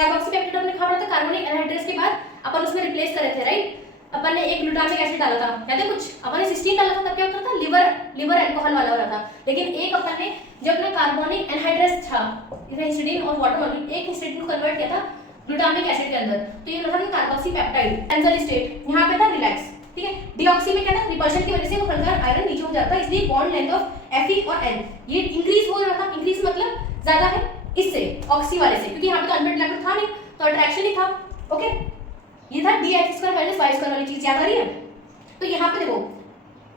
कार्बोक्सीपेप्टाइड हमने कहा था कार्बोनिक एनहाइड्रेस के बाद अपन उसमें रिप्लेस कर रहे थे, राइट। अपन ने एक ग्लूटामिक एसिड डाला था, याद है कुछ, अपन ने सिस्टीन डाला था, तब क्या होता था, लिवर अल्कोहल वाला हो रहा था। लेकिन एक अपन ने जब अपना कार्बोनिक एनहाइड्रेस था, हिस्टीडीन और वाटर मॉलिक्यूल, एक हिस्टीडीन को कन्वर्ट किया था ग्लूटामिक एसिड के अंदर, तो ये था कार्बोक्सीपेप्टाइड। एंजल स्टेट यहाँ पे था रिलैक्स, ठीक है। डीऑक्सी में क्या था, रिपल्शन की वजह से वो फंक्शन आयरन नीचे हो जाता है, इसलिए बॉन्ड लेंथ ऑफ Fe और N ये इंक्रीज हो रहा था। इंक्रीज मतलब ज्यादा है इससे, ऑक्सी वाले से, क्योंकि यहाँ पे तो अनपेड इलेक्ट्रॉन था नहीं, तो अट्रैक्शन ही था। ओके, ये था dx² - y² वाली चीज, याद आ रही है। तो यहाँ पे देखो,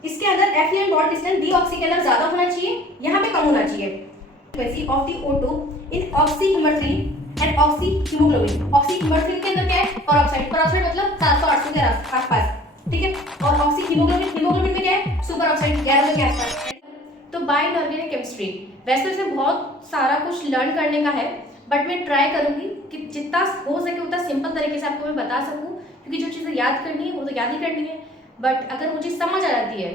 इसके अंदर Fe बॉन्ड डिस्टेंस डीऑक्सी के अंदर ज्यादा होना चाहिए, यहाँ पे कम होना चाहिए। Frequency of the O2 in oxyhaemerythrin and oxyhaemoglobin. Oxyhaemerythrin के अंदर क्या है, पेरोक्साइड, पेरोक्साइड मतलब 700-800 के आसपास, ठीक है। और ऑक्सीहीमोग्लोबिन, हीमोग्लोबिन में क्या है, सुपर ऑक्साइड 1100 के आसपास। तो बाय इनऑर्गेनिक केमिस्ट्री वैसे इसमें बहुत सारा कुछ लर्न करने का है, बट मैं ट्राई करूंगी कि जितना हो सके उतना सिंपल तरीके से आपको मैं बता सकूं, क्योंकि जो चीज़ें याद करनी है वो तो याद ही करनी है, बट अगर वो चीज़ समझ आ जाती है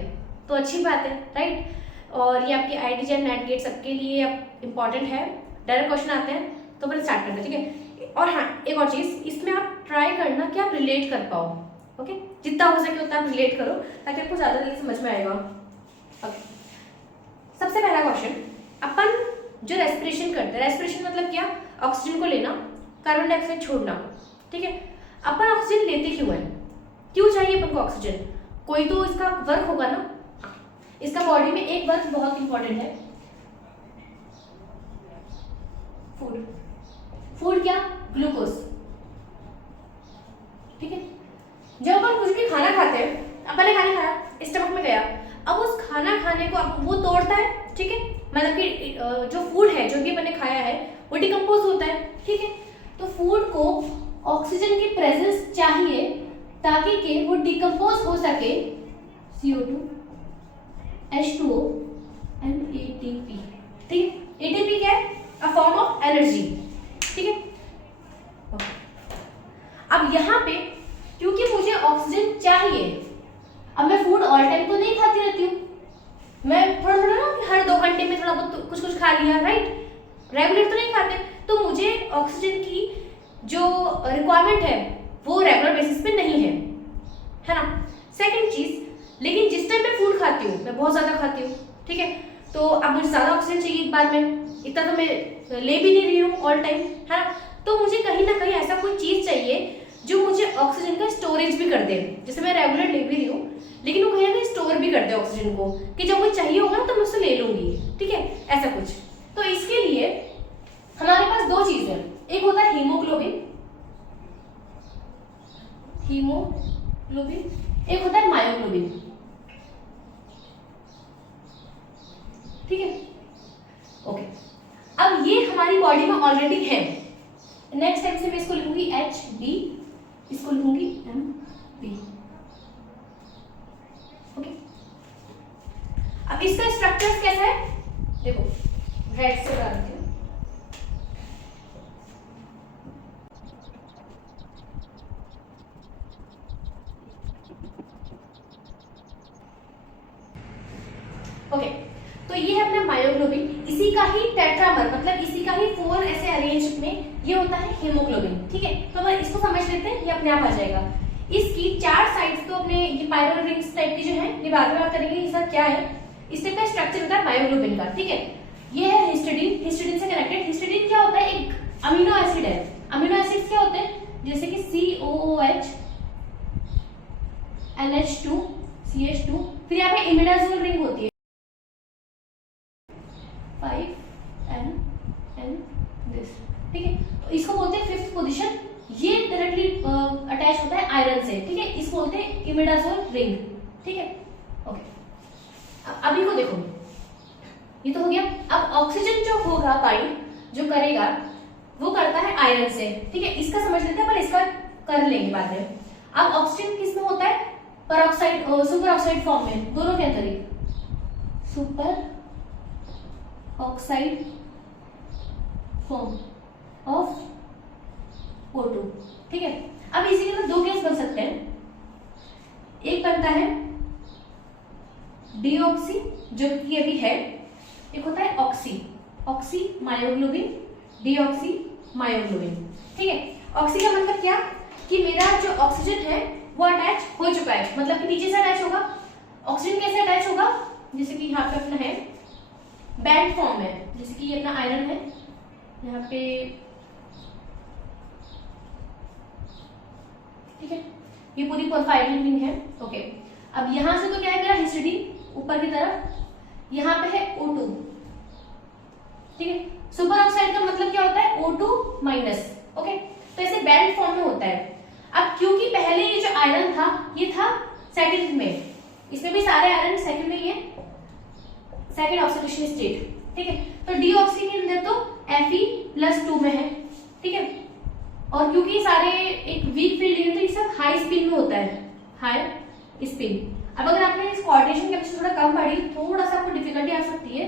तो अच्छी बात है, राइट। और ये आपकी IIT JEE नेट गेट सबके लिए इंपॉर्टेंट है। डायरेक्ट क्वेश्चन आते हैं तो अपन स्टार्ट करते हैं, ठीक है। और हाँ, एक और चीज़, इसमें आप ट्राई करना कि आप रिलेट कर पाओ, ओके। जितना हो सके उतना आप रिलेट करो ताकि आपको ज़्यादा जल्दी समझ में आएगा। ओके, सबसे पहला क्वेश्चन, अपन जो रेस्पिरेशन करते हैं, रेस्पिरेशन मतलब क्या, ऑक्सीजन को लेना, कार्बन डाइऑक्साइड छोड़ना, ठीक है। अपन ऑक्सीजन लेते क्यों है, क्यों चाहिए अपन को ऑक्सीजन, कोई तो इसका वर्क होगा ना। इसका बॉडी में एक वर्क बहुत इंपॉर्टेंट है, फूड। फूड क्या, ग्लूकोज, ठीक है। जब अपन कुछ भी खाना खाते हैं, अपन ने खाना खाया, स्टमक में गया, अब उस खाना खाने को वो तोड़ता है, ठीक है, मतलब कि जो फूड है, जो भी मैंने खाया है, वो डिकम्पोज होता है, ठीक है। तो फूड को ऑक्सीजन की प्रेजेंस चाहिए ताकि के वो डिकम्पोज हो सके, CO2, H2O एंड ATP, ठीक है। ATP क्या है, अ फॉर्म ऑफ एनर्जी, ठीक है। अब यहाँ पे क्योंकि मुझे ऑक्सीजन चाहिए, अब मैं फूड ऑल टाइम तो नहीं खाती रहती हूँ, मैं थोड़ा थोड़ा ना हर 2 घंटे में थोड़ा बहुत कुछ कुछ खा लिया, राइट, रेगुलर तो नहीं खाते। तो मुझे ऑक्सीजन की जो रिक्वायरमेंट है वो रेगुलर बेसिस पे नहीं है ना। सेकंड चीज, लेकिन जिस टाइम मैं फूड खाती हूँ मैं बहुत ज्यादा खाती हूँ, ठीक है, तो अब मुझे ज्यादा ऑक्सीजन चाहिए एक बार में, इतना तो मैं ले भी नहीं रही हूँ ऑल टाइम, है ना। तो मुझे कहीं ना कहीं ऐसा कोई चीज चाहिए जो मुझे ऑक्सीजन का स्टोरेज भी कर दे, जैसे मैं रेगुलर ले भी रही हूँ लेकिन वो कहीं ना कहीं स्टोर भी कर दे ऑक्सीजन को, कि जब मुझे चाहिए होगा तो मैं उससे ले लूंगी, ठीक है, ऐसा कुछ। तो इसके लिए हमारे पास 2 चीज है, एक होता है हीमोग्लोबिन, एक होता है मायोग्लोबिन, ठीक है, ओके। अब ये हमारी बॉडी में ऑलरेडी है, नेक्स्ट टाइम से मैं इसको लिखूंगी HB, इसको लिखूंगी MB, ओके। अब इसका स्ट्रक्चर कैसा है, देखो रेड से बता देती हूँ। ओके, तो ये है अपना मायोग्लोबिन, इसी का ही टेट्रामर, मतलब इसी का ही 4 ऐसे अरेंज में ये होता है हीमोग्लोबिन, ठीक है। तो अगर इसको समझ लेते हैं, ये अपने आप आ जाएगा। इसकी 4 साइड्स तो अपने ये पायरल रिंग्स टाइप की जो है, ये बाद में बात करेंगे ये सब क्या है। इस टाइप का स्ट्रक्चर होता है मायोग्लोबिन का, ठीक है। ये है हिस्टिडीन, हिस्टिडीन से कनेक्टेड। हिस्टिडीन क्या होता है, एक अमीनो एसिड है। अमीनो एसिड्स क्या होते हैं, जैसे कि COOH, NH2, CH2, फिर यहाँ पे इमिडाजोल रिंग होती है 5N दिस, ठीक है। तो इसको बोलते हैं 5th पोजीशन, ये डायरेक्टली अटैच होता है आयरन से, ठीक है, इसको बोलते हैं इमिडाजोल रिंग, ठीक है, ओके। अभी को देखो, ये तो हो गया। अब ऑक्सीजन जो होगा बाइंड जो करेगा वो करता है आयरन से, ठीक है, इसका समझ लेते हैं, पर इसका कर लेंगे बाद में। अब ऑक्सीजन किस में होता है, पेरोक्साइड, सुपर ऑक्साइड फॉर्म में, दोनों के अंदर ही superoxide form of O2, ठीक है। अब इसी के अंदर 2 गैस बन सकते हैं, एक बनता है डीऑक्सी जो कि अभी है, एक होता है oxy, oxy myoglobin, deoxy myoglobin, ठीक है। ऑक्सी का मतलब क्या कि मेरा जो ऑक्सीजन है वो अटैच हो चुका है, मतलब कि नीचे से अटैच होगा। ऑक्सीजन कैसे अटैच होगा, जैसे कि यहाँ पे अपना है बैंड फॉर्म है, जैसे कि ये अपना आयरन है, यहाँ पे ठीक है, ये पूरी प्रोफाइलिंग रिंग है। ओके, अब यहां से तो क्या है मेरा हिस्टिडीन ऊपर की तरफ, यहाँ पे है O2, ठीक है। सुपर ऑक्साइड का मतलब क्या होता है O2 माइनस। ओके, तो ऐसे बैंड फॉर्म में होता है। अब क्योंकि पहले ये जो आयरन था ये था सेकंड में, इसमें भी सारे आयरन सेकंड में ही है, सेकंड ऑक्सीडेशन स्टेट, ठीक है। तो डीऑक्सी के अंदर तो Fe+2 में है, ठीक है। और क्योंकि सारे एक वीक फील्ड है तो ये सब हाई स्पिन में होता है, हाई स्पिन। अब अगर आपने इस कोऑर्डिनेशन कैपेसिटी थोड़ा कम पढ़ी, थोड़ा सा आपको डिफिकल्टी आ सकती है,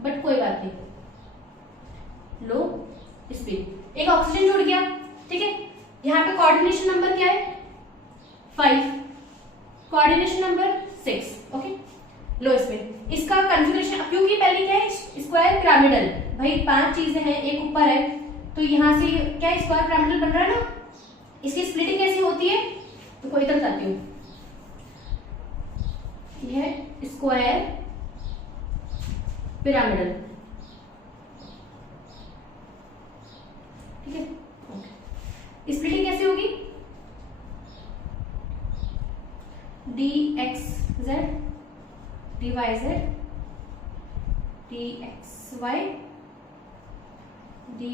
बट कोई बात नहीं, लो स्पिन। एक ऑक्सीजन जुड़ गया, ठीक है। यहाँ पे कोऑर्डिनेशन नंबर क्या है 5, कोऑर्डिनेशन नंबर 6, ओके। लो स्पिन, इसका कॉन्फ़िगरेशन क्योंकि पहले क्या है स्क्वायर पिरामिडल, भाई 5 चीजें हैं, एक ऊपर है, तो यहाँ से क्या स्क्वायर पिरामिडल बन रहा है ना। इसकी स्प्लिटिंग कैसी होती है, तो कोई तरह बताती हूँ, यह स्क्वायर पिरामिडल, ठीक है। स्प्लिटिंग कैसे होगी, dxz dyz dxy dz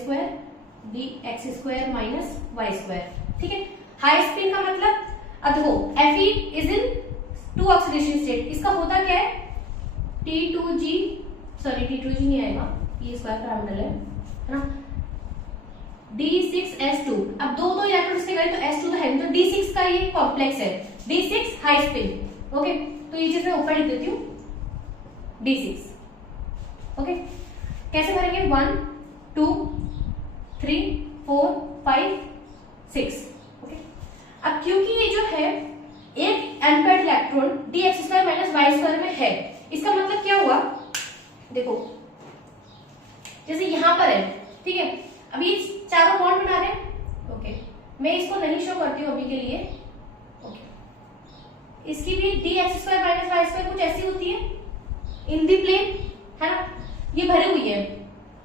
square dx square minus y square, ठीक है। हाई स्पिन का मतलब अब देखो Fe is in 2 oxidation state, इसका होता क्या है T2G, सॉरी T2G नहीं आएगा, ये स्क्वायर पिरामिडल है ना। D6S2, अब दो इलेक्ट्रॉन्स के गए तो S2 तो है, तो D6 का ये कॉम्प्लेक्स है, D6 हाई स्पिन, ओके। तो ये चीज मैं ऊपर लिख देती हूँ D6, ओके। कैसे भरेंगे 1 2 3 4 5 6, ओके। अब क्योंकि ये जो है एक unpaired electron dx² minus y² में है, इसका मतलब क्या हुआ, देखो जैसे यहां पर है, ठीक है। अब ये चारों बॉन्ड बना रहे हैं, ओके। मैं इसको नहीं शो करती हूँ अभी के लिए, ओके। इसकी भी dx² माइनस y² कुछ ऐसी होती है इन दी प्लेन, है ना। ये भरी हुई है,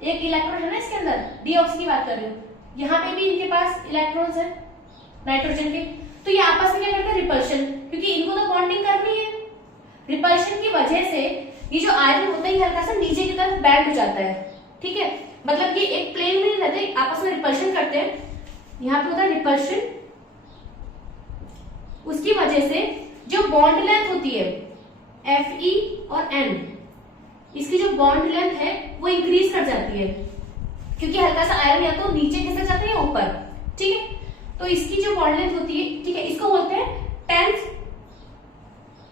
एक इलेक्ट्रॉन है ना इसके अंदर, डीऑक्सी की बात कर रही हूँ, यहाँ पे भी इनके पास इलेक्ट्रॉन्स है नाइट्रोजन के, तो ये आपस में क्या करते हैं रिपल्शन, क्योंकि इनको तो बॉन्डिंग करनी है। रिपल्शन की वजह से ये जो आयरन होता है हल्का सा नीचे की तरफ बैंड हो जाता है, ठीक है। मतलब कि एक प्लेन में नहीं रहते, आपस में रिपल्शन करते हैं, यहाँ पे होता है रिपल्शन। उसकी वजह से जो बॉन्ड लेंथ होती है Fe और N, इसकी जो बॉन्ड लेंथ है वो इंक्रीज कर जाती है, क्योंकि हल्का सा आयरन या तो नीचे खिसक जाता है या ऊपर, ठीक है। तो इसकी जो बॉन्ड लेंथ होती है, ठीक है, इसको बोलते हैं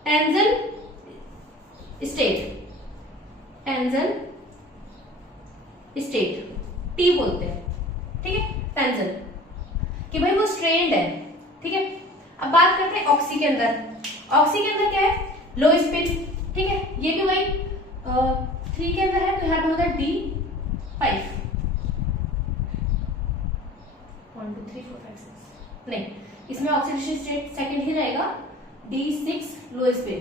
tangent state, tangent state, T बोलते हैं, ठीक है, टेंजन, कि भाई वो स्ट्रेन्ड है, ठीक है। अब बात करते हैं ऑक्सी के अंदर। ऑक्सी के अंदर क्या है लो स्पिन, ठीक है, ये भी वही 3 के अंदर है, तो यहाँ पे होता है D5, 1 2 3 4 5 6, नहीं, इसमें ऑक्सीडेशन स्टेट सेकंड ही रहेगा, D6 लो स्पिन,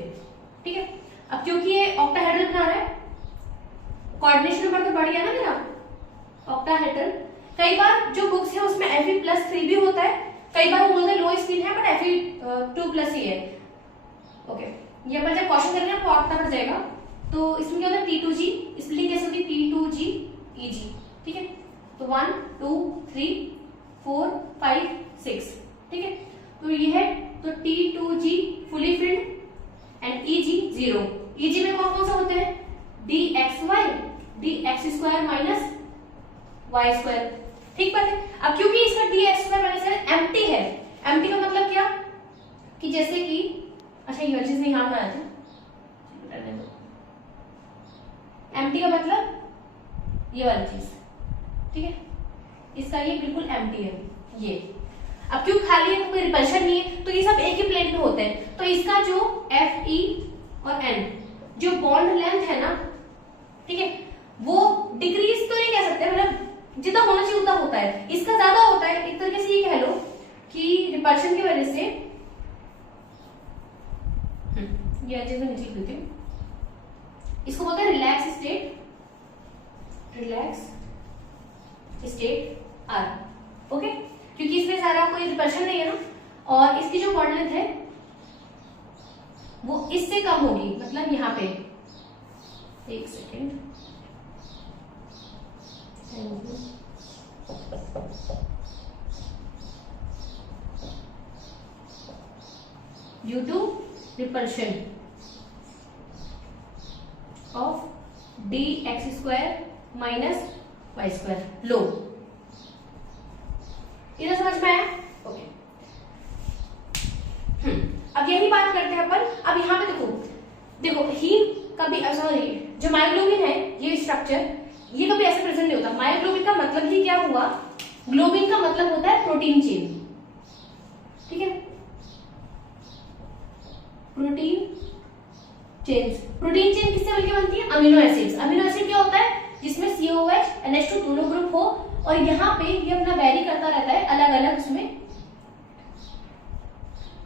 ठीक है। अब क्योंकि ये ऑक्टाहेड्रल बना रहा है, कोऑर्डिनेशन नंबर तो बढ़ गया ना मेरा, ऑक्टाहेड्रल। कई बार जो बुक्स है उसमें Fe+3 भी होता है, कई बार वो बोलते हैं लो स्पिन है बट Fe2+ ही है, ओके। ये अपन जब क्वेश्चन करेंगे आपको ऑक्टा पड़ जाएगा। तो इसमें क्या होता है T2G, स्प्लिटिंग कैसे होती है T2G EG, ठीक है। तो 1 2 3 4 5 6, ठीक है। तो ये है तो T2G fully filled and EG 0। EG में कौन कौन सा होते हैं dxy dx² माइनस y², ठीक बात है। अब क्योंकि इसका dx² माइनस एम्प्टी है, एम्प्टी का मतलब क्या कि जैसे कि अच्छा ये वाली चीज नहीं यहाँ बनाया था, एम्प्टी का मतलब ये वाली चीज, ठीक है, इसका ये बिल्कुल एम्प्टी है ये। अब क्यों खाली है, कोई रिपल्शन नहीं है, तो ये सब एक ही प्लेन में होते हैं, तो इसका जो Fe और N जो बॉन्ड लेंथ है ना, ठीक है, वो डिक्रीज तो नहीं कह सकते, मतलब जितना होना चाहिए उतना होता है, इसका ज्यादा होता है। एक तरीके से ये कह लो कि रिपल्शन की वजह से ये अच्छे से नीचे लिखती हूँ, इसको बोलते हैं रिलैक्स स्टेट आर। ओके, क्योंकि इसमें सारा कोई रिपल्शन नहीं है ना, और इसकी जो बॉन्ड लेंथ है वो इससे कम होगी, मतलब यहाँ पे एक second, due to repulsion of dx² minus y², लो। इधर समझ में आया? ओके। अब यही बात करते हैं अपन। अब यहाँ पे देखो हीम कभी, सॉरी, जो मायोग्लोबिन है ये स्ट्रक्चर, ये कभी ऐसे प्रेजेंट नहीं होता। मायोग्लोबिन का मतलब ही क्या हुआ, ग्लोबिन का मतलब होता है प्रोटीन चेन, ठीक है, प्रोटीन चेन किससे मिलकर बनती है, अमीनो एसिड्स। अमीनो एसिड क्या होता है, जिसमें COH NH2 दोनों ग्रुप हो, और यहाँ पे ये अपना वैरी करता रहता है अलग अलग उसमें,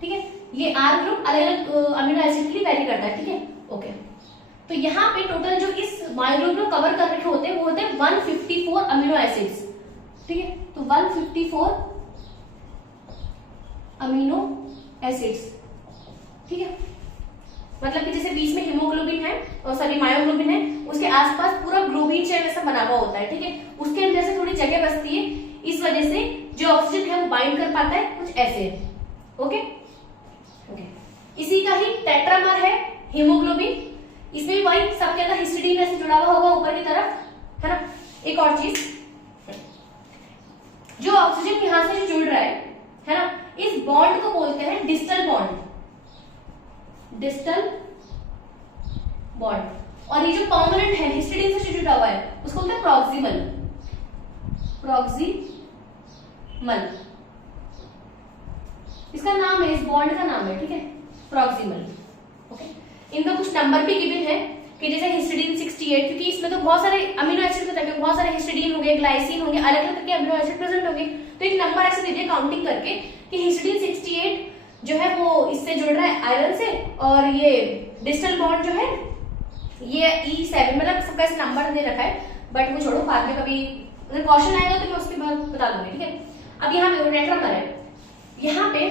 ठीक है, ये R ग्रुप अलग अलग अमीनो एसिड के लिए वैरी करता है, ठीक है। ओके, तो यहाँ पे टोटल जो इस मायोग्लोबिन को कवर कर रखे होते हैं वो होते हैं 154 अमीनो एसिड्स, ठीक है। तो 154 अमीनो एसिड्स, ठीक है, मतलब कि जैसे बीच में हीमोग्लोबिन है और सॉरी मायोग्लोबिन है, उसके आसपास पूरा ग्लोबिन चेन ऐसा बना हुआ होता है, ठीक है, उसके अंदर से थोड़ी जगह बचती है, इस वजह से जो ऑक्सीजन है वो बाइंड कर पाता है, कुछ ऐसे। ओके, इसी का ही टेट्रामर है हीमोग्लोबिन, इसमें भी वही सबके अंदर हिस्टिडीन ऐसे जुड़ा हुआ होगा ऊपर की तरफ, है ना। एक और चीज, जो ऑक्सीजन यहां से जुड़ रहा है ना, इस बॉन्ड को बोलते हैं डिस्टल बॉन्ड, और ये जो परमानेंट है हिस्टिडीन से जुड़ा हुआ है उसको बोलते हैं प्रॉक्सिमल। इसका नाम है, इस बॉन्ड का नाम है, ठीक है, प्रॉक्सिमल। ओके, इनका कुछ नंबर भी गिवन है कि जैसे हिस्टिडीन 68, क्योंकि इसमें तो बहुत सारे अमीनो एसिड होते हैं, बहुत सारे हिस्टिडीन होंगे, ग्लाइसिन होंगे, अलग अलग तरह के अमीनो एसिड प्रेजेंट होंगे, तो एक नंबर ऐसे दे दिया काउंटिंग करके कि हिस्टिडीन 68 जो है वो इससे जुड़ रहा है आयरन से, और ये डिस्टल बॉन्ड जो है ये E7, मतलब सबका ऐसे नंबर दे रखा है, बट वो छोड़ो, बाद में कभी अगर क्वेश्चन आएगा तो मैं उसके बाद बता दूंगी, ठीक है। अब यहाँ पे टेट्रामर है, यहाँ पे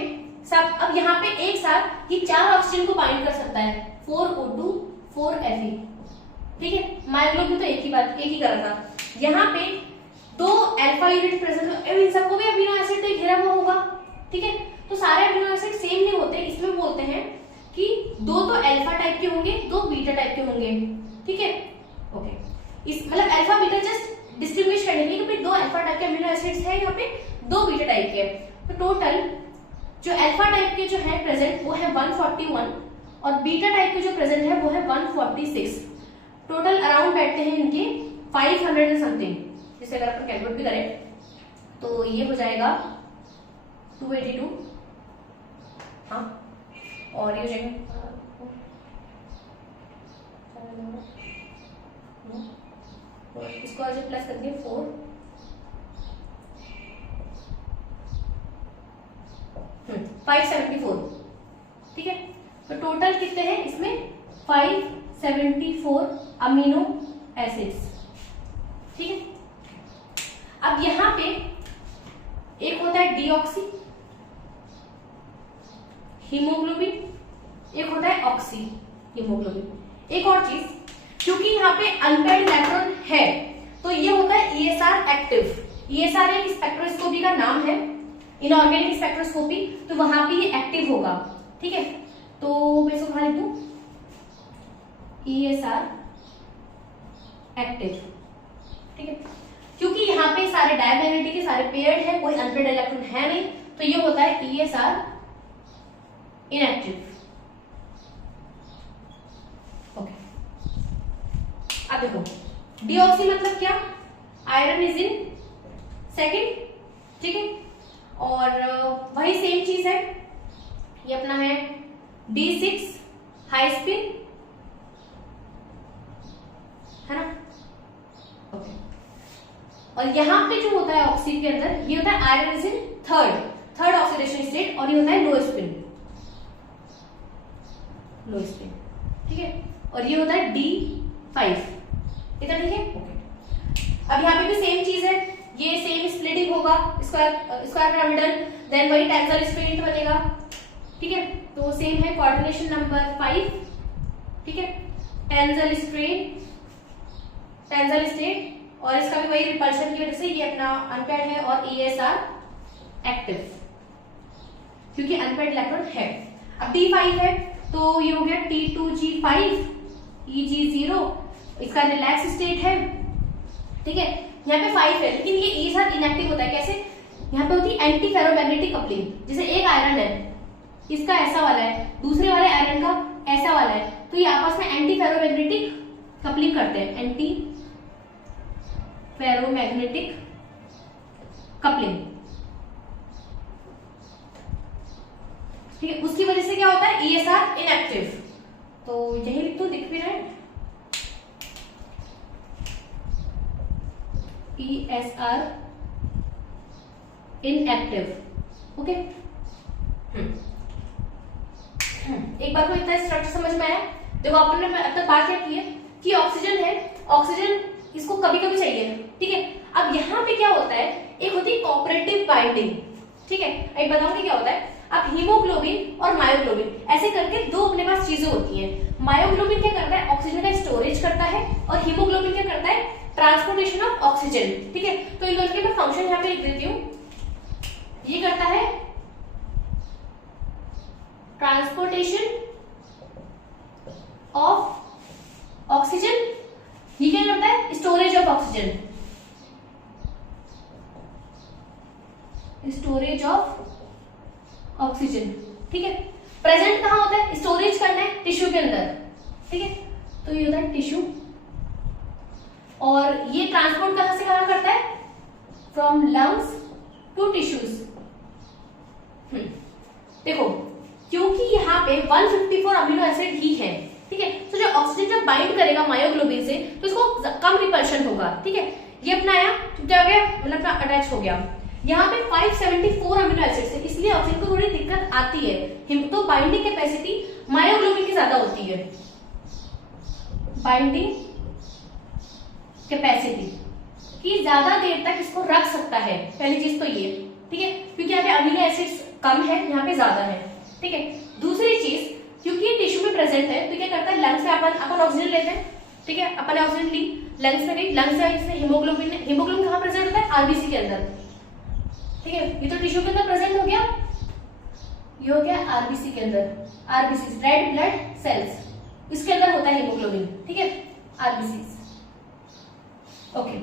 सब, अब यहाँ पे एक साथ ये 4 ऑक्सीजन को बाइंड कर सकता है, 4O2 4Fe, ठीक है। मायोग्लोबिन तो एक ही कर रहा था, यहाँ पे 2 अल्फा यूनिट प्रेजेंट है, इन सबको भी अमीनो एसिड से घिरा हुआ होगा, ठीक है। तो सारे अमीनो एसिड सेम नहीं होते, इसमें बोलते हैं कि 2 तो अल्फा टाइप के होंगे, 2 बीटा टाइप के होंगे, ठीक है। ओके, इस मतलब अल्फा बीटा जस्ट डिस्टिंग्विश करने के लिए कि 2 अल्फा टाइप के अमीनो एसिड्स है, यहाँ पे 2 बीटा टाइप के। तो टोटल जो अल्फा टाइप के जो है प्रेजेंट वो है 141, और बीटा टाइप के जो प्रेजेंट है वो है 146। टोटल अराउंड बैठते हैं इनके 500 समथिंग, जिसे अगर अपन कैलकुलेट भी करें तो ये हो जाएगा 282, हाँ, और ये हो जाएगा इसको आज प्लस करके 4, फाइव 574, ठीक है। तो टोटल कितने हैं इसमें 574 अमीनो एसिड्स, ठीक है। अब यहां पे एक होता है डीऑक्सी हीमोग्लोबिन, एक होता है ऑक्सी हीमोग्लोबिन। एक और चीज, क्योंकि यहाँ पे अनपेयर्ड इलेक्ट्रॉन है तो ये होता है ESR एक्टिव। ESR एक स्पेक्ट्रोस्कोपी का नाम है, इनऑर्गेनिक स्पेक्ट्रोस्कोपी, तो वहां पे ये एक्टिव होगा, ठीक है। तो मैं इसको कहा लिख दूं, ESR एक्टिव, ठीक है, क्योंकि यहाँ पे सारे डायमैग्नेटिक के सारे पेयर्ड है, कोई अनपेयर्ड इलेक्ट्रॉन है नहीं, तो ये होता है ESR इनएक्टिव। ओके, अब देखो डीऑक्सी मतलब क्या, आयरन इज इन सेकंड, ठीक है, और वही सेम चीज है, ये अपना है D6 हाई स्पिन, है ना। ओके, और यहाँ पे जो होता है ऑक्सीजन के अंदर, ये होता है iron is in third oxidation state, और ये होता है लो स्पिन, ठीक है, और ये होता है D5, ठीक है। अब यहाँ पे भी सेम चीज है, ये सेम स्प्लिटिंग होगा, स्क्वायर पिरामिडल, देन वही टेंसल स्ट्रेट बनेगा, ठीक है। तो सेम है कोऑर्डिनेशन नंबर 5, ठीक है, टेंसल स्टेट, और इसका भी वही रिपल्शन की वजह से ये अपना अनपेयर्ड है, और ESR एक्टिव, क्योंकि अनपेयर्ड इलेक्ट्रॉन है। अब D5 है तो ये हो गया T2G5 EG0, इसका रिलैक्स स्टेट है, ठीक है। यहाँ पे 5 है, लेकिन ये ESR इनएक्टिव होता है। कैसे? यहाँ पे होती है एंटी फेरोमैग्नेटिक कपलिंग। जैसे एक आयरन है, इसका ऐसा वाला है, दूसरे वाले आयरन का ऐसा वाला है, तो ये आपस में एंटी फेरोमैग्नेटिक कपलिंग करते हैं, एंटी फेरोमैग्नेटिक कपलिंग, ठीक है। उसकी वजह से क्या होता है? ESR inactive. तो यही लिख दो, दिख भी रहा है, ESR इनएक्टिव, ओके। एक बार को इतना स्ट्रक्चर समझ में आया? देखो अपन ने अब तक बात क्या की है कि ऑक्सीजन है, ऑक्सीजन इसको कभी कभी चाहिए, ठीक है। अब यहाँ पे क्या होता है, एक होती है कोऑपरेटिव बाइंडिंग, ठीक है। एक बताऊंगी क्या होता है। अब हीमोग्लोबिन और मायोग्लोबिन ऐसे करके दो अपने पास चीजें होती हैं। मायोग्लोबिन क्या करता है? ऑक्सीजन का स्टोरेज करता है, और हीमोग्लोबिन क्या करता है? ट्रांसपोर्टेशन ऑफ ऑक्सीजन, ठीक है। तो इन दोनों के मैं फंक्शन यहाँ पे लिख देती हूँ। ये करता है ट्रांसपोर्टेशन ऑफ ऑक्सीजन, ये क्या करता है? Storage of oxygen, storage of oxygen, ठीक है। प्रेजेंट कहां होता है? स्टोरेज करना है टिश्यू के अंदर, ठीक है। तो ये होता है टिश्यू, और ये ट्रांसपोर्ट कहां से कहां करता है? From lungs to tissues. देखो, क्योंकि यहाँ पे 154 अमीनो एसिड ही है, ठीक है, तो जो ऑक्सीजन जब बाइंड करेगा मायोग्लोबिन से तो इसको कम रिपल्शन होगा, ठीक है। ये अपना आया, क्या हो गया, मतलब अटैच हो गया। यहाँ पे 574 अमीनो एसिड्स है, इसलिए ऑक्सीजन को थोड़ी दिक्कत आती है। तो बाइंडिंग कैपेसिटी मायोग्लोबिन की ज्यादा होती है, बाइंडिंग कैपेसिटी कि ज्यादा देर तक इसको रख सकता है। पहली चीज तो ये, ठीक है, क्योंकि यहाँ पे अमीनो एसिड्स कम है, यहाँ पे ज्यादा है, ठीक है। दूसरी चीज, क्योंकि ये टिश्यू में प्रेजेंट है, तो क्या करता है? लंग्स से अपन ऑक्सीजन लेते हैं, ठीक है, अपन ने ऑक्सीजन ली, लंग्स में गई, लंग्स से हीमोग्लोबिन कहाँ प्रेजेंट होता है? आरबीसी के अंदर, ठीक है। ये तो टिश्यू के अंदर प्रेजेंट हो गया, ये हो गया आरबीसी के अंदर, आरबीसी रेड ब्लड सेल्स, इसके अंदर होता है हीमोग्लोबिन, ठीक है, आरबीसी, ओके।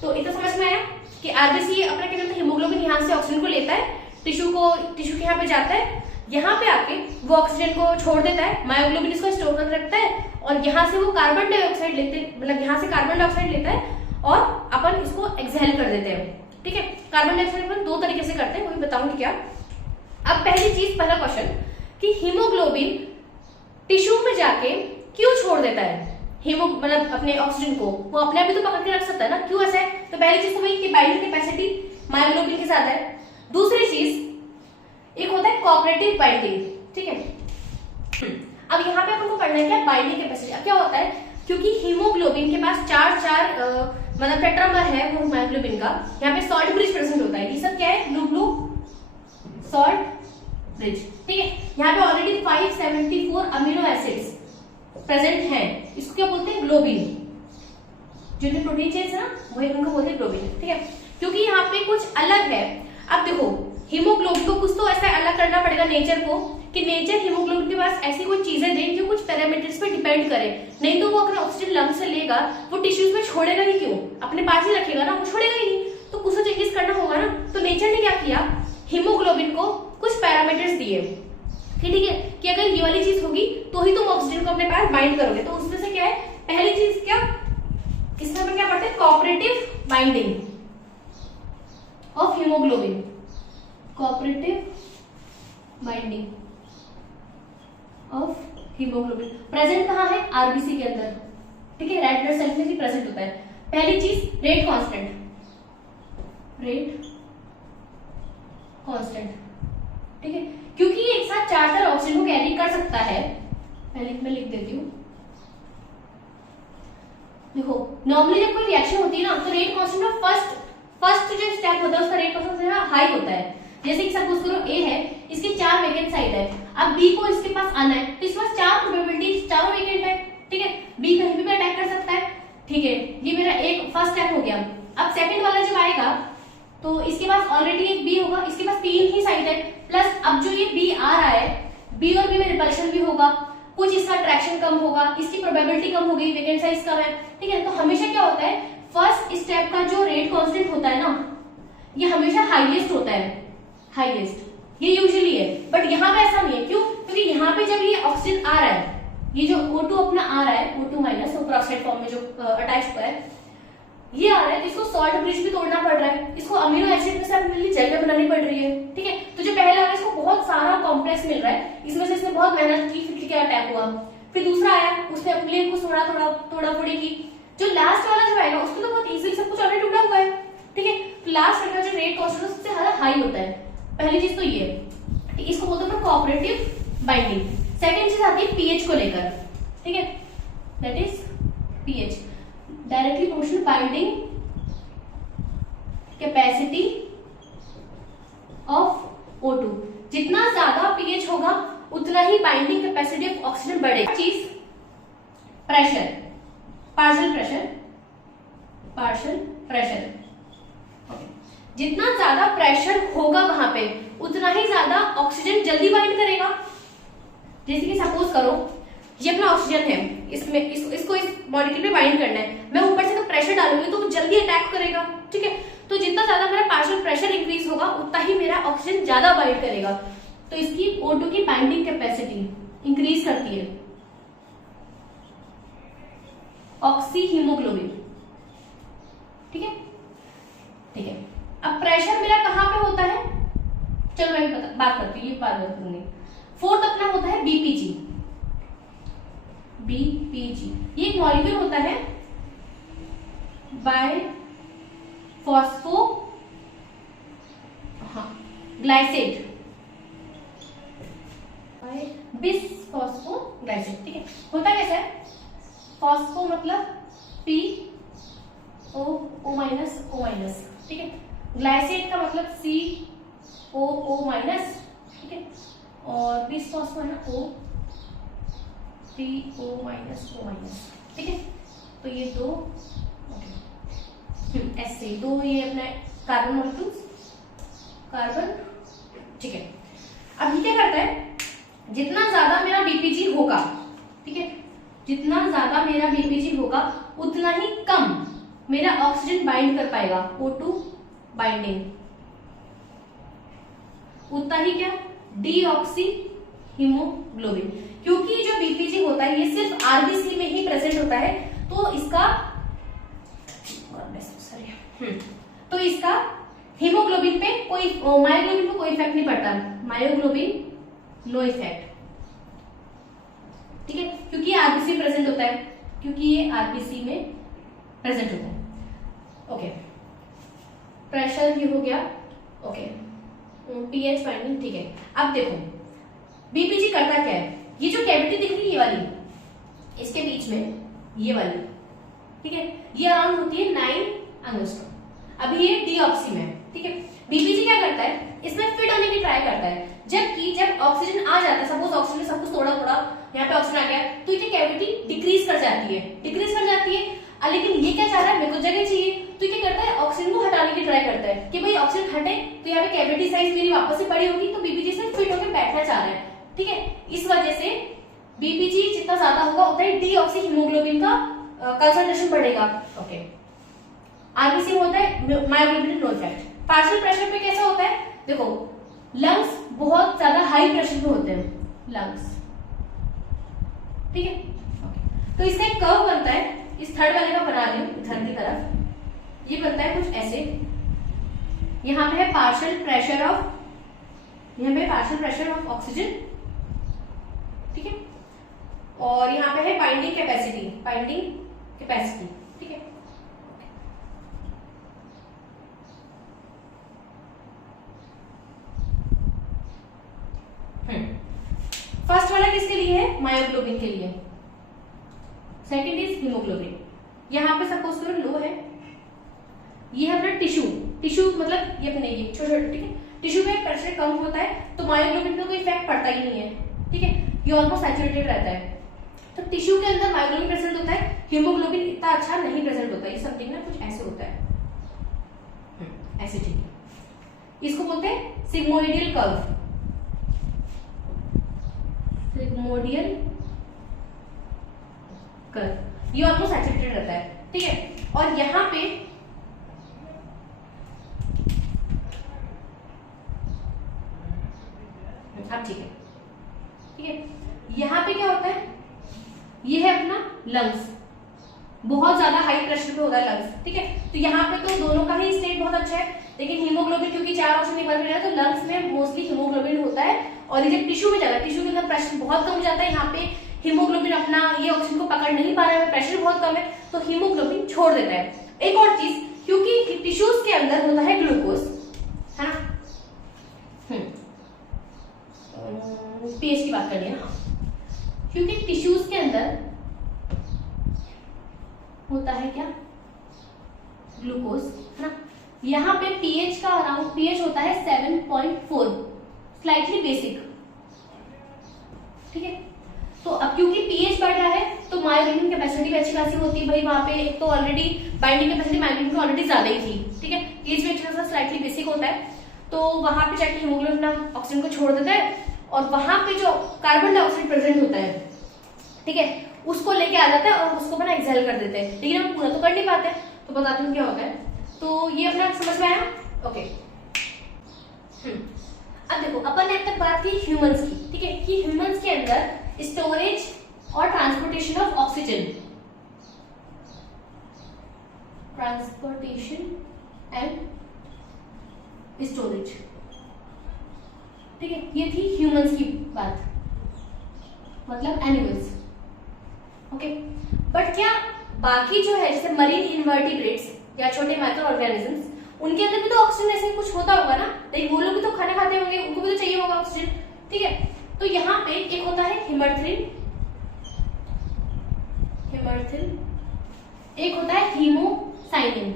तो इतना समझ में आया कि आरबीसी अपना क्या करता है? हीमोग्लोबिन यहाँ से ऑक्सीजन को लेता है, टिश्यू के यहाँ पे जाता है, यहाँ पे आके वो ऑक्सीजन को छोड़ देता है, मायोग्लोबिन इसको स्टोर कर रखता है, और यहाँ से वो कार्बन डाइऑक्साइड लेते, मतलब यहाँ से कार्बन डाइऑक्साइड लेता है, और अपन इसको एक्सहेल कर देते हैं, ठीक है। कार्बन डाइऑक्साइड अपन दो तरीके से करते हैं, वो भी बताऊंगी क्या। अब पहली चीज, पहला क्वेश्चन कि हीमोग्लोबिन टिश्यू में जाके क्यों छोड़ देता है मतलब अपने ऑक्सीजन को? वो अपने आप भी तो पकड़ के रख सकता है ना, क्यों ऐसा है? तो पहली चीज तो वही कि बाइंडिंग कैपेसिटी मायोग्लोबिन के साथ है। दूसरी चीज, एक होता है कोऑपरेटिव बाइंडिंग, ठीक है। अब यहाँ पे आपको पढ़ना है क्या? Binding capacity. अब क्या होता है, क्योंकि हीमोग्लोबिन के पास चार मतलब टेट्रामर है वो मायोग्लोबिन का, यहाँ पे सॉल्ट ब्रिज प्रेजेंट होता है। ये सब क्या है? ब्लू सॉल्ट ब्रिज, ठीक है। यहाँ पे ऑलरेडी 574 अमीनो एसिड्स प्रेजेंट हैं, इसको क्या बोलते हैं? ग्लोबिन। जो प्रोटीन चेन्स है ना, वही उनको बोलते हैं ग्लोबिन, ठीक है। क्योंकि यहाँ पे कुछ अलग है। अब देखो, हीमोग्लोबिन को कुछ तो ऐसा अलग करना पड़ेगा नेचर को, कि नेचर हीमोग्लोबिन के पास ऐसी कोई चीजें दे जो कुछ पैरामीटर्स पे डिपेंड करे, नहीं तो वो अगर ऑक्सीजन लंग से लेगा, वो टिश्यूज में छोड़ेगा ही क्यों? अपने पास ही रखेगा ना, वो छोड़ेगा ही नहीं, तो कुछ तो चेंजेस करना होगा ना। तो नेचर ने क्या किया? हीमोग्लोबिन को कुछ पैरामीटर्स दिए, ठीक है, कि अगर ये वाली चीज होगी तो ही तुम ऑक्सीजन को अपने पास बाइंड करोगे। तो उसमें से क्या है? पहली चीज क्या, इसमें हम क्या पढ़ते हैं? Cooperative binding of haemoglobin, cooperative binding of haemoglobin present कहाँ है? आरबीसी के अंदर, ठीक है, रेड ब्लड सेल में भी प्रेजेंट होता है। पहली चीज रेट कांस्टेंट, रेट कांस्टेंट, ठीक है, क्योंकि ये एक साथ 4 ऑक्सीजन को कैरी कर सकता है। पहले मैं लिख देती हूँ। देखो नॉर्मली जब कोई रिएक्शन होती है ना तो रेट कांस्टेंट का फर्स्ट जो स्टेप होता है उसका रेट कांस्टेंट हाई होता है। जैसे कि सपोज करो ए है, इसके 4 वैकेंट साइड है, अब बी को इसके पास आना है तो इसके पास 4 प्रोबेबिलिटी, चारों वैकेंट है, ठीक है, बी कहीं भी अटैक कर सकता है, ठीक है, ये मेरा एक फर्स्ट स्टेप हो गया। अब सेकंड वाला जब आएगा तो इसके पास ऑलरेडी एक बी होगा, इसके पास 3 ही साइड है, प्लस अब जो ये बी आ रहा है, बी और बी में रिपल्शन भी होगा, कुछ इसका अट्रैक्शन कम होगा, इसकी प्रोबेबिलिटी कम हो गई, वैकेंट साइज कम है, ठीक है। तो हमेशा क्या होता है, फर्स्ट स्टेप का जो रेट कांस्टेंट होता है ना, ये हमेशा हाईएस्ट होता है, हाईएस्ट ये यूजुअली है। बट यहाँ पे ऐसा नहीं है, क्यों? क्योंकि यहाँ पे जब ये ऑक्सीजन आ रहा है, ये जो O2 अपना आ रहा है, O2 माइनस पेरोक्साइड फॉर्म में जो अटैच हुआ है, ये आ रहा है, इसको सॉल्ट ब्रिज भी तोड़ना पड़ रहा है, इसको अमीनो एसिड के साथ मिलनी जगह बनानी पड़ रही है, ठीक है। तो जो पहला है इसको बहुत सारा कॉम्प्लेक्स मिल रहा है, इसमें से इसने बहुत मेहनत की, फिर क्या अटैक हुआ। फिर दूसरा आया, उसने अपने को थोड़ा फोड़ी की। जो लास्ट वाला जो आएगा उसको तो बहुत इजीली सब कुछ ऑलरेडी टूटा हुआ है, ठीक है। तो लास्ट का जो रेट कांस्टेंट सबसे ज्यादा हाई होता है। पहली चीज तो ये, इसको बोलते हैं कोऑपरेटिव बाइंडिंग। सेकंड चीज आती है पीएच को लेकर, ठीक है, that is pH, directly proportional binding capacity of O2। जितना ज्यादा पीएच होगा उतना ही बाइंडिंग कैपेसिटी ऑफ ऑक्सीजन बढ़ेगी। चीज प्रेशर, पार्शियल प्रेशर, जितना ज्यादा प्रेशर होगा वहां पे उतना ही ज्यादा ऑक्सीजन जल्दी बाइंड करेगा। जैसे कि सपोज करो ये अपना ऑक्सीजन है, इसमें इसको इस मॉलिक्यूल पे बाइंड करना है, मैं ऊपर से प्रेशर डालूंगी तो वो जल्दी अटैक करेगा, ठीक है। तो जितना ज्यादा मेरा पार्शियल प्रेशर इंक्रीज होगा उतना ही मेरा ऑक्सीजन ज्यादा बाइंड करेगा। तो इसकी O2 की बाइंडिंग कैपेसिटी इंक्रीज करती है। ऑक्सी हीमोग्लोबिन, ठीक है, ठीक है। अब प्रेशर मेरा कहां पे होता है, चलो मैं बात करती हूँ, ये बात करूंगी। फोर्थ अपना होता है बीपीजी। ये एक मॉलिक्यूल होता है बाय फॉस्फो ग्लाइसेट, बिसफॉस्फोग्लाइसेट, ठीक है। होता कैसा है, फॉस्फो मतलब PO माइनस, ठीक है, ग्लाइसेट का मतलब COO माइनस, ठीक है, और बिसफॉस्फो है ना PO माइनस, ठीक है। तो ये दो ऐसे दो ये अपने कार्बन मॉलिक्यूल्स, कार्बन, ठीक है। अब ये क्या करता है, जितना ज्यादा मेरा बीपीजी होगा, ठीक है, जितना ज्यादा मेरा बीपीजी होगा उतना ही कम मेरा ऑक्सीजन बाइंड कर पाएगा, O2 बाइंडिंग, उतना ही क्या डीऑक्सी हीमोग्लोबिन। क्योंकि जो बीपीजी होता है ये सिर्फ आरबीसी में ही प्रेजेंट होता है, तो इसका हीमोग्लोबिन पे कोई, मायोग्लोबिन पे कोई इफेक्ट नहीं पड़ता, मायोग्लोबिन नो इफेक्ट, ठीक है, क्योंकि ये आरबीसी प्रेजेंट होता है, क्योंकि ये आरबीसी में प्रेजेंट होता है। ओके, प्रेशर ये हो गया, ओके, पीएच बाइंडिंग, ठीक है। अब देखो बीपीजी करता क्या है, ये जो कैविटी दिख रही है ये वाली, इसके बीच में ये वाली, ठीक है, ये अराउंड होती है 9 एंगस्ट्रॉम। अभी ये डीऑक्सी में, ठीक है। बीपीजी क्या करता है, इसमें फिट होने की ट्राई करता है, जबकि जब ऑक्सीजन आ जाता है, सपोज ऑक्सीजन में सब कुछ थोड़ा यहाँ पे ऑक्सीजन आ गया, तो ये कैविटी डिक्रीज कर जाती है, लेकिन ये क्या चाह रहा है, मेरे को जगह चाहिए, तो क्या करता है, ऑक्सीजन को हटाने की ट्राई करता है कि भाई ऑक्सीजन हटे तो यहाँ पे कैविटी साइज मेरी वापस से बड़ी होगी, तो बीपीजी से फिट होकर बैठना चाह रहा है, ठीक है। इस वजह से बीपीजी जितना ज्यादा होगा उतना ही डीऑक्सी हीमोग्लोबिन का कंसंट्रेशन बढ़ेगा, ओके। आरबीसी में होता है myoglobin no effect. Partial pressure पे कैसा होता है, देखो लंग्स बहुत ज्यादा हाई प्रेशर पे होते हैं, लंग्स, ठीक है, ओके। तो इसका एक कर्व बनता है, इस थर्ड वाले का बना रही हूं इधर की तरफ, ये बनता है कुछ ऐसे, यहाँ पे है पार्शियल प्रेशर ऑफ ऑक्सीजन, ठीक है, और यहाँ पे है बाइंडिंग कैपेसिटी, ठीक है। मायोग्लोबिन के लिए, सेकंड इज हीमोग्लोबिन। यहाँ पे सपोज करो लो है, ये है अपना टिश्यू, टिश्यू मतलब ये अपने ये छोटे छोटे, ठीक है, टिश्यू में प्रेशर कम होता है तो मायोग्लोबिन पे कोई इफेक्ट पड़ता ही नहीं है, ठीक है, ये ऑलमोस्ट सैचुरेटेड रहता है। तो टिश्यू के अंदर मायोग्लोबिन प्रेजेंट होता है, हीमोग्लोबिन इतना अच्छा नहीं प्रेजेंट होता, ये समथिंग ना कुछ ऐसे होता है, ऐसे, ठीक है, इसको बोलते हैं सिग्मोइडियल कर्व, सिग्मोइडियल कर्व, ये ऑलमोस्ट सैचुरेटेड रहता है, ठीक है। और यहाँ पे अब ठीक है, ठीक है, यहाँ पे क्या होता है, ये है अपना लंग्स, बहुत ज्यादा हाई प्रेशर पे होता है लंग्स, ठीक है। तो यहाँ पे तो दोनों का ही स्टेट बहुत अच्छा है, लेकिन हीमोग्लोबिन क्योंकि 4 ऑक्सीजन निकल रहा है तो लंग्स में मोस्टली हीमोग्लोबिन होता है, और ये जब टिश्यू में जाता है, टिश्यू के अंदर प्रेशर बहुत कम हो जाता है, यहाँ पे हीमोग्लोबिन अपना ये ऑक्सीजन को पकड़ नहीं पा रहा है, प्रेशर बहुत कम है, तो हीमोग्लोबिन छोड़ देता है। एक और चीज, क्योंकि टिश्यूज के अंदर होता है ग्लूकोज, है ना, पीएच की बात करनी है, क्योंकि टिश्यूज के अंदर होता है क्या, ग्लूकोज, है ना, यहाँ पे पीएच का अराउंड पीएच होता है 7.4, स्लाइटली बेसिक, ठीक है। तो अब क्योंकि पीएच बढ़ रहा है तो मायोग्लोबिन कैपेसिटी भी अच्छी खासी होती है भाई, वहां पे एक तो ऑलरेडी बाइंडिंग कैपेसिटी मायोग्लोबिन की ऑलरेडी ज्यादा ही थी, ठीक है, पीएच भी अच्छा खासा स्लाइटली बेसिक होता है, तो वहां पे जाके हीमोग्लोबिन ऑक्सीजन को छोड़ देता है, और वहां पे जो कार्बन डाइऑक्साइड प्रेजेंट होता है, ठीक है, उसको लेके आ जाता है और उसको अपना एक्सहेल कर देते हैं, लेकिन हम पूरा तो कर नहीं पाते, तो बताती हूँ क्या होता है। तो ये अपना समझ में आया, ओके। अब देखो, अपन ने अब तक बात की ह्यूमंस की, ठीक है, कि ह्यूमंस के अंदर स्टोरेज और transportation of oxygen, transportation and storage, ठीक है, ये थी ह्यूमंस की बात, मतलब एनिमल्स, ओके। बट क्या बाकी जो है जैसे मरीन इनवर्टिब्रेट्स या छोटे माइक्रो ऑर्गेनिजम्स, उनके अंदर भी तो ऑक्सीजन ऐसे कुछ होता होगा ना, लेकिन वो लोग भी तो खाना खाते होंगे, उनको भी तो चाहिए होगा ऑक्सीजन, ठीक है। तो यहाँ पे एक होता है हिमर्थ्रिन, हिमर्थ्रिन, एक होता है हीमोसाइनिन,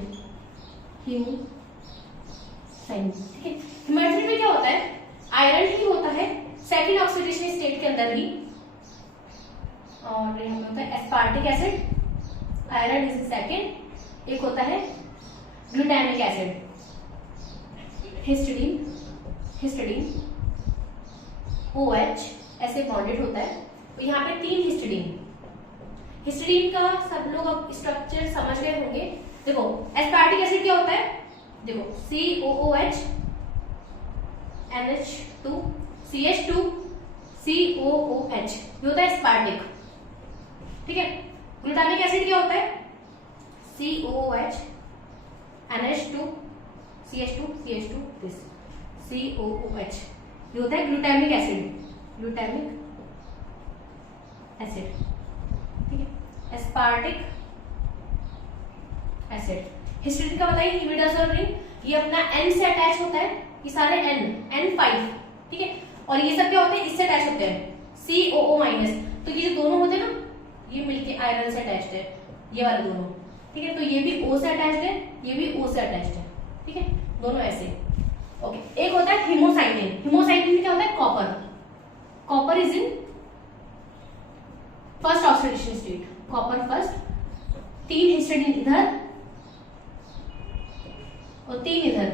हीमोसाइनिन, ठीक है। हिमर्थ्रिन में क्या होता है, आयरन ही होता है सेकंड ऑक्सीडेशन स्टेट के अंदर ही, और यहाँ पे होता है aspartic acid, iron is second, एक होता है glutamic acid, histidine, histidine OH ऐसे बॉन्डेड होता है, तो यहाँ पे 3 हिस्टिडीन, हिस्टिडीन का सब लोग अब स्ट्रक्चर समझ गए होंगे। देखो एस्पार्टिक एसिड क्या होता है, देखो COOH NH2 CH2 COOH, ये होता है एस्पार्टिक, ठीक है। ग्लूटामिक एसिड क्या होता है, COOH NH2 CH2 CH2 this COOH, ये होता है ग्लूटामिक एसिड, ग्लूटामिक एसिड, ठीक है। एस्पार्टिक एसिड, हिस्टिडीन का बताइए, इमिडाजोलिन, ये अपना N से अटैच होता है, ये सारे N5, ठीक है, और ये सब क्या होते हैं, इससे अटैच होते हैं COO-, तो ये जो दोनों होते हैं ना, ये मिलके आयरन से अटैच्ड है, ये वाले दोनों, ठीक है, तो ये भी O से अटैच्ड है, ये भी O से अटैच्ड है, ठीक है, दोनों ऐसे, ओके। एक होता है हीमोसाइनिन, हीमोसाइनिन में क्या होता है, copper, copper is in first oxidation state, copper first, 3 histidine इधर और 3 इधर,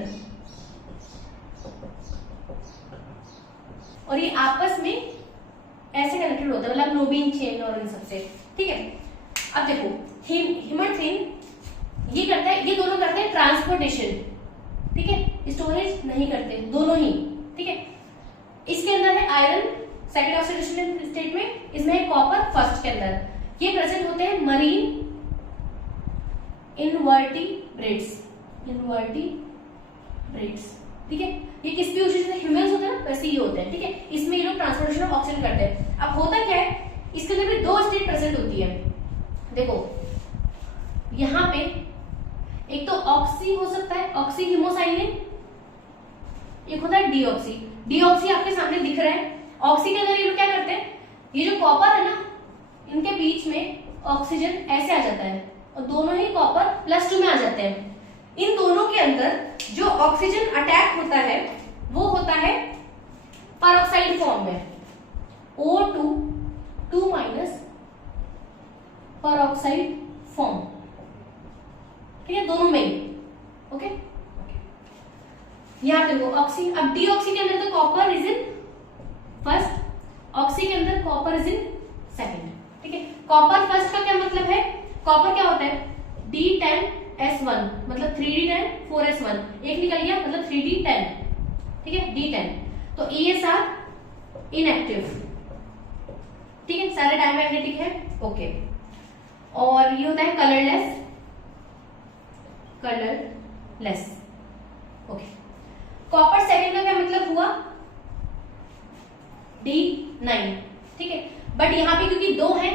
और ये आपस में ऐसे कनेक्टेड होता है, मतलब लोबिन चेन और इन सबसे, ठीक है। अब देखो हिमर्थ्रिन ये करता है, ये दोनों करते हैं ट्रांसपोर्टेशन, ठीक है, स्टोरेज नहीं करते, दोनों ही, ठीक है। इसके अंदर है आयरन सेकंड ऑक्सीडेशन स्टेट में, इसमें है कॉपर फर्स्ट के अंदर, ये प्रेजेंट होते हैं मरीन इनवर्टिब्रेट्स, इनवर्टिब्रेट्स, ठीक है। ये किस पे जैसे ह्यूमंस होते हैं ना, वैसे ही होते हैं, ठीक है। इसमें ये लोग ट्रांसपोर्टेशन ऑफ ऑक्सीजन करते हैं। अब होता क्या है, इसके अंदर भी 2 स्टेट प्रेजेंट होती है, देखो यहाँ पे एक तो ऑक्सी हो सकता है, ऑक्सी हीमोसाइनिन, एक होता है डीऑक्सी, डीऑक्सी आपके सामने दिख रहा है। ऑक्सी के अंदर ये लोग क्या करते हैं, ये जो कॉपर है ना, इनके बीच में ऑक्सीजन ऐसे आ जाता है और दोनों ही कॉपर +2 में आ जाते हैं। इन दोनों के अंदर जो ऑक्सीजन अटैक होता है वो होता है परऑक्साइड फॉर्म में, O2 2- परऑक्साइड फॉर्म, ठीक है, दोनों में ही। ओके, यहां देखो ऑक्सी, अब डीऑक्सी के अंदर तो copper is in first, oxy के अंदर कॉपर इज इन सेकंड, ठीक है। कॉपर फर्स्ट का क्या मतलब है, कॉपर क्या होता है, D10S1 मतलब 3D10 4S1, एक निकल गया मतलब 3D10, ठीक है, D10। तो ESR इनएक्टिव, ठीक है, सारे डायमैग्नेटिक है। ओके, और ये होता है colourless, colourless. Okay, copper second का क्या मतलब हुआ, D9, ठीक है। बट यहाँ पे क्योंकि दो हैं,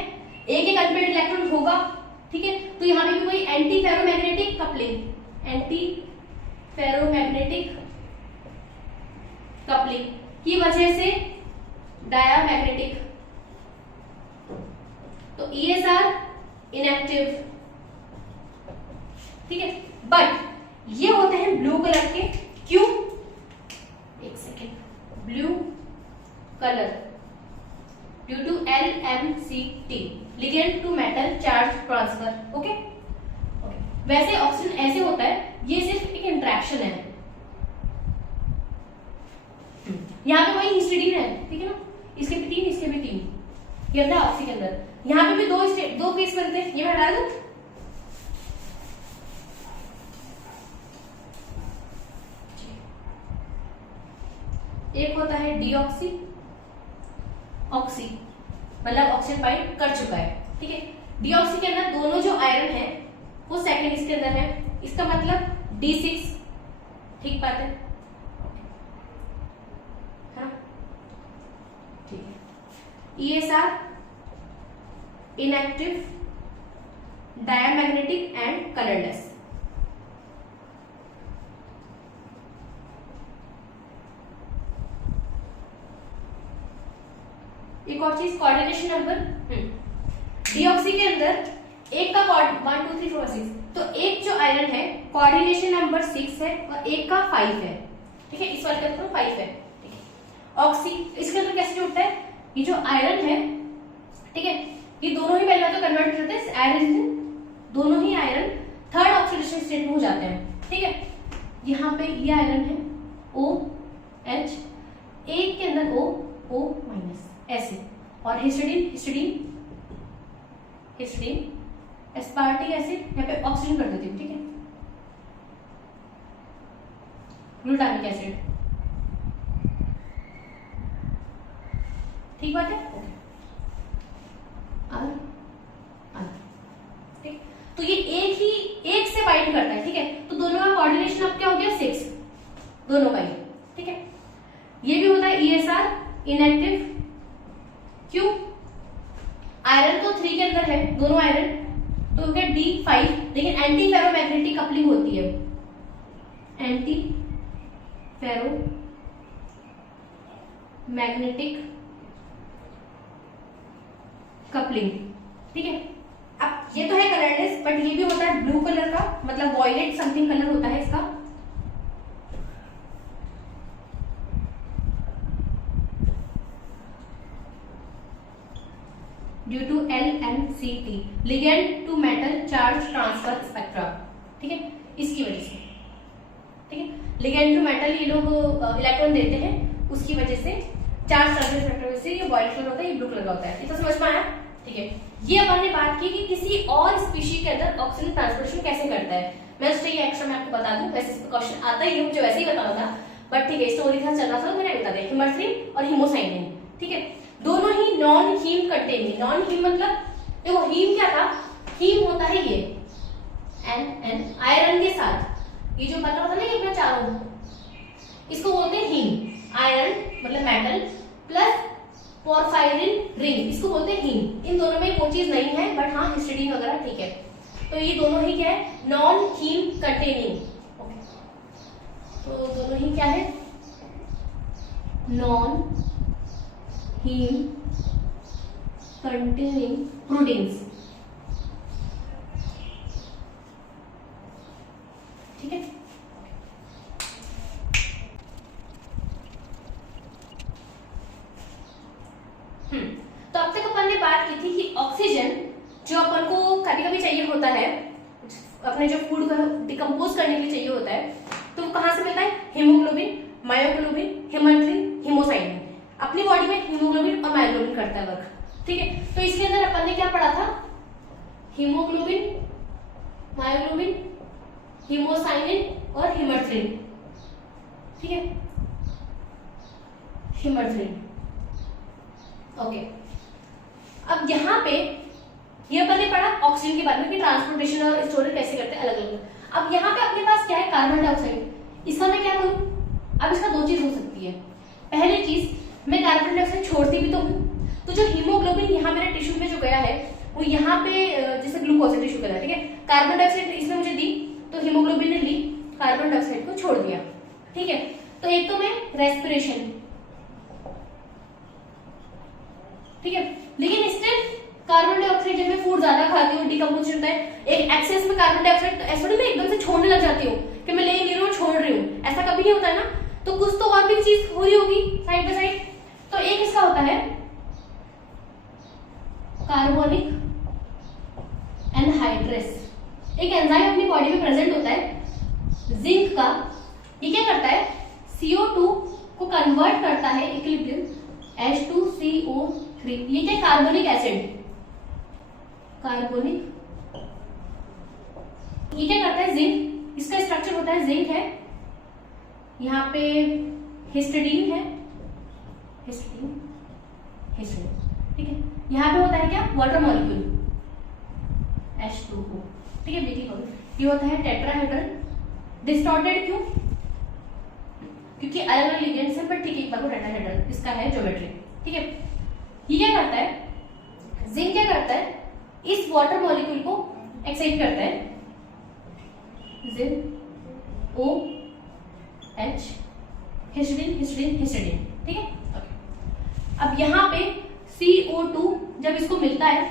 एक एक अनपेयर्ड इलेक्ट्रॉन होगा, ठीक है, तो यहाँ पे भी कोई anti ferromagnetic coupling, anti ferromagnetic coupling की वजह से डायामैग्नेटिक, तो ESR इनएक्टिव, ठीक है। बट ये होते हैं ब्लू कलर के, क्यों, एक second, blue colour due to LMCT, ligand to metal charge transfer. Okay, वैसे ऑक्सीजन ऐसे होता है, ये सिर्फ एक इंटरेक्शन है। यहाँ पे वही हिस्टिडीन है, ठीक है ना, इसके भी 3, इसके भी 3, ये अंदर ऑक्सी के अंदर, यहाँ पे भी दो केस करते हैं, ये मैं हटा दूं, एक होता है डीऑक्सी, ऑक्सी मतलब ऑक्सीजन बाइंड कर चुका है, ठीक है। डीऑक्सी के अंदर दोनों जो आयरन है वो सेकंड इसके अंदर है, इसका मतलब D6, ठीक बात है, हाँ ठीक है। ESR inactive, diamagnetic and colourless. एक और चीज, कोऑर्डिनेशन नंबर, डीऑक्सी के अंदर एक का 1 2 3 4 6, तो एक जो आयरन है कोऑर्डिनेशन नंबर 6 है और एक का 5 है, ठीक है, इस वाले का 5 है, ठीक है। ऑक्सी इसके अंदर कैसे जुड़ता है, ये जो आयरन है, ठीक है, ये दोनों ही पहले तो कन्वर्ट करते हैं आयरन, दोनों ही आयरन थर्ड ऑक्सीडेशन स्टेट में हो जाते हैं, ठीक है। यहाँ पे ये आयरन है OH, एक के अंदर O ऐसे, और हिस्टिडीन एस्पार्टिक एसिड यहाँ पे ऑक्सीजन कर देती हूँ, ठीक है, ग्लूटामिक एसिड, ठीक बात है, ठीक। तो ये एक से बाइंड करता है, ठीक है, तो दोनों का कोऑर्डिनेशन अब क्या हो गया 6, दोनों का ही, ठीक है। ये भी होता है ESR इनएक्टिव, क्यों, आयरन तो 3 के अंदर है, दोनों आयरन, तो हो गया D5, लेकिन एंटी फेरोमैग्नेटिक कपलिंग होती है, एंटी फेरो मैग्नेटिक कपलिंग, ठीक है। अब ये तो है कलरलेस, बट ये भी होता है ब्लू कलर का, मतलब वॉयलेट समथिंग कलर होता है इसका, due to LMCT, ligand to metal charge transfer spectra, ठीक है, इसकी वजह से, ठीक है, लिगेंड टू मेटल ये लोग इलेक्ट्रॉन देते हैं, उसकी वजह से चार्ज ट्रांसफर स्पेक्ट्रा से ये व्हाइट कलर होता है, ये ब्लू कलर का होता है, ये तो समझ में आया, ठीक है। ये अपन ने बात की कि किसी और स्पीशीज के अंदर ऑक्सीजन ट्रांसपोर्टेशन कैसे करता है, मैं उससे ये एक्स्ट्रा मैं आपको बता दूं, वैसे क्वेश्चन आता ही है, मुझे वैसे ही बताना था, बट ठीक है, स्टोरी था चल रहा था, मैंने बता दिया, हिमोथ्रीन और हिमोसाइनिन, ठीक है, दोनों ही non haem containing, non haem मतलब देखो हीम क्या था, हीम होता है ये N आयरन के साथ, ये जो बता रहा था ना ये अपना चारों, इसको बोलते हैं हीम, आयरन मतलब मेटल प्लस पोरफायरिन रिंग, इसको बोलते हैं हीम। इन दोनों में कोई चीज नहीं है, बट हाँ हिस्टिडीन वगैरह ठीक है, तो ये दोनों ही क्या है, नॉन हीम कंटेनिंग, तो दोनों ही क्या है, नॉन हीम containing proteins, ठीक है। तो अब तक अपन ने बात की थी कि ऑक्सीजन जो अपन को कभी कभी चाहिए होता है, अपने जो फूड को डिकम्पोज करने के लिए चाहिए होता है, तो वो कहाँ से मिलता है? Haemoglobin, myoglobin, haemerythrin, haemocyanin. अपनी बॉडी में हीमोग्लोबिन और मायोग्लोबिन करता है वर्क, ठीक है। तो इसके अंदर अपन ने क्या पढ़ा था? हीमोग्लोबिन, मायोग्लोबिन, हीमोसाइनिन और हेमरथ्रिन, ठीक है, हेमरथ्रिन, ओके। अब यहाँ पे ये अपन ने पढ़ा ऑक्सीजन के बारे में कि ट्रांसपोर्टेशन और स्टोरेज कैसे करते हैं अलग अलग। अब यहाँ पे अपने पास क्या है? Carbon dioxide. इसका मैं क्या करूँ? अब इसका दो चीज हो सकती है। पहली चीज, मैं कार्बन डाइऑक्साइड छोड़ती भी तो हूँ, तो जो हीमोग्लोबिन यहाँ मेरे टिश्यू में जो गया है वो यहाँ पे जैसे ग्लूकोज है टिश्यू का, ठीक है, कार्बन डाइऑक्साइड इसने मुझे दी तो हीमोग्लोबिन ने ली, कार्बन डाइऑक्साइड को छोड़ दिया, ठीक है। तो एक तो मैं रेस्पिरेशन, ठीक है, लेकिन स्टिल कार्बन डाइऑक्साइड जब मैं फूड ज्यादा खाती हूँ डिकम्पोजिशन होता है, एक एक्सेस में कार्बन डाइऑक्साइड, तो ऐसा नहीं मैं एकदम से छोड़ने लग जाती हूँ कि मैं ले नहीं रही हूँ छोड़ रही हूँ, ऐसा कभी नहीं होता है ना। तो कुछ तो और भी चीज हो रही होगी साइड बाय साइड। तो एक इसका होता है कार्बोनिक एनहाइड्रेस, एक एंजाइम अपनी बॉडी में प्रेजेंट होता है जिंक का। ये क्या करता है? CO2 को कन्वर्ट करता है इक्विलिब्रियम H2CO3। ये क्या? Carbonic acid, carbonic. ये क्या करता है? जिंक। इसका स्ट्रक्चर होता है, जिंक है, यहाँ पे हिस्टिडीन है, हिस्टिडीन, ठीक है। यहाँ पे होता है क्या? वाटर मॉलिक्यूल H2O, ठीक है, बेटी। ये होता है टेट्राहेड्रल। डिस्टॉर्टेड क्यों? क्योंकि अलग अलग लिगेंड्स हैं, पर ठीक है, एक बार को टेट्राहेड्रल इसका है ज्योमेट्री, ठीक है। ये क्या करता है? जिंक क्या करता है? इस वाटर मॉलिक्यूल को एक्साइट करता है, zinc OH, histidine, histidine, histidine, ठीक है। अब यहाँ पे CO2 जब इसको मिलता है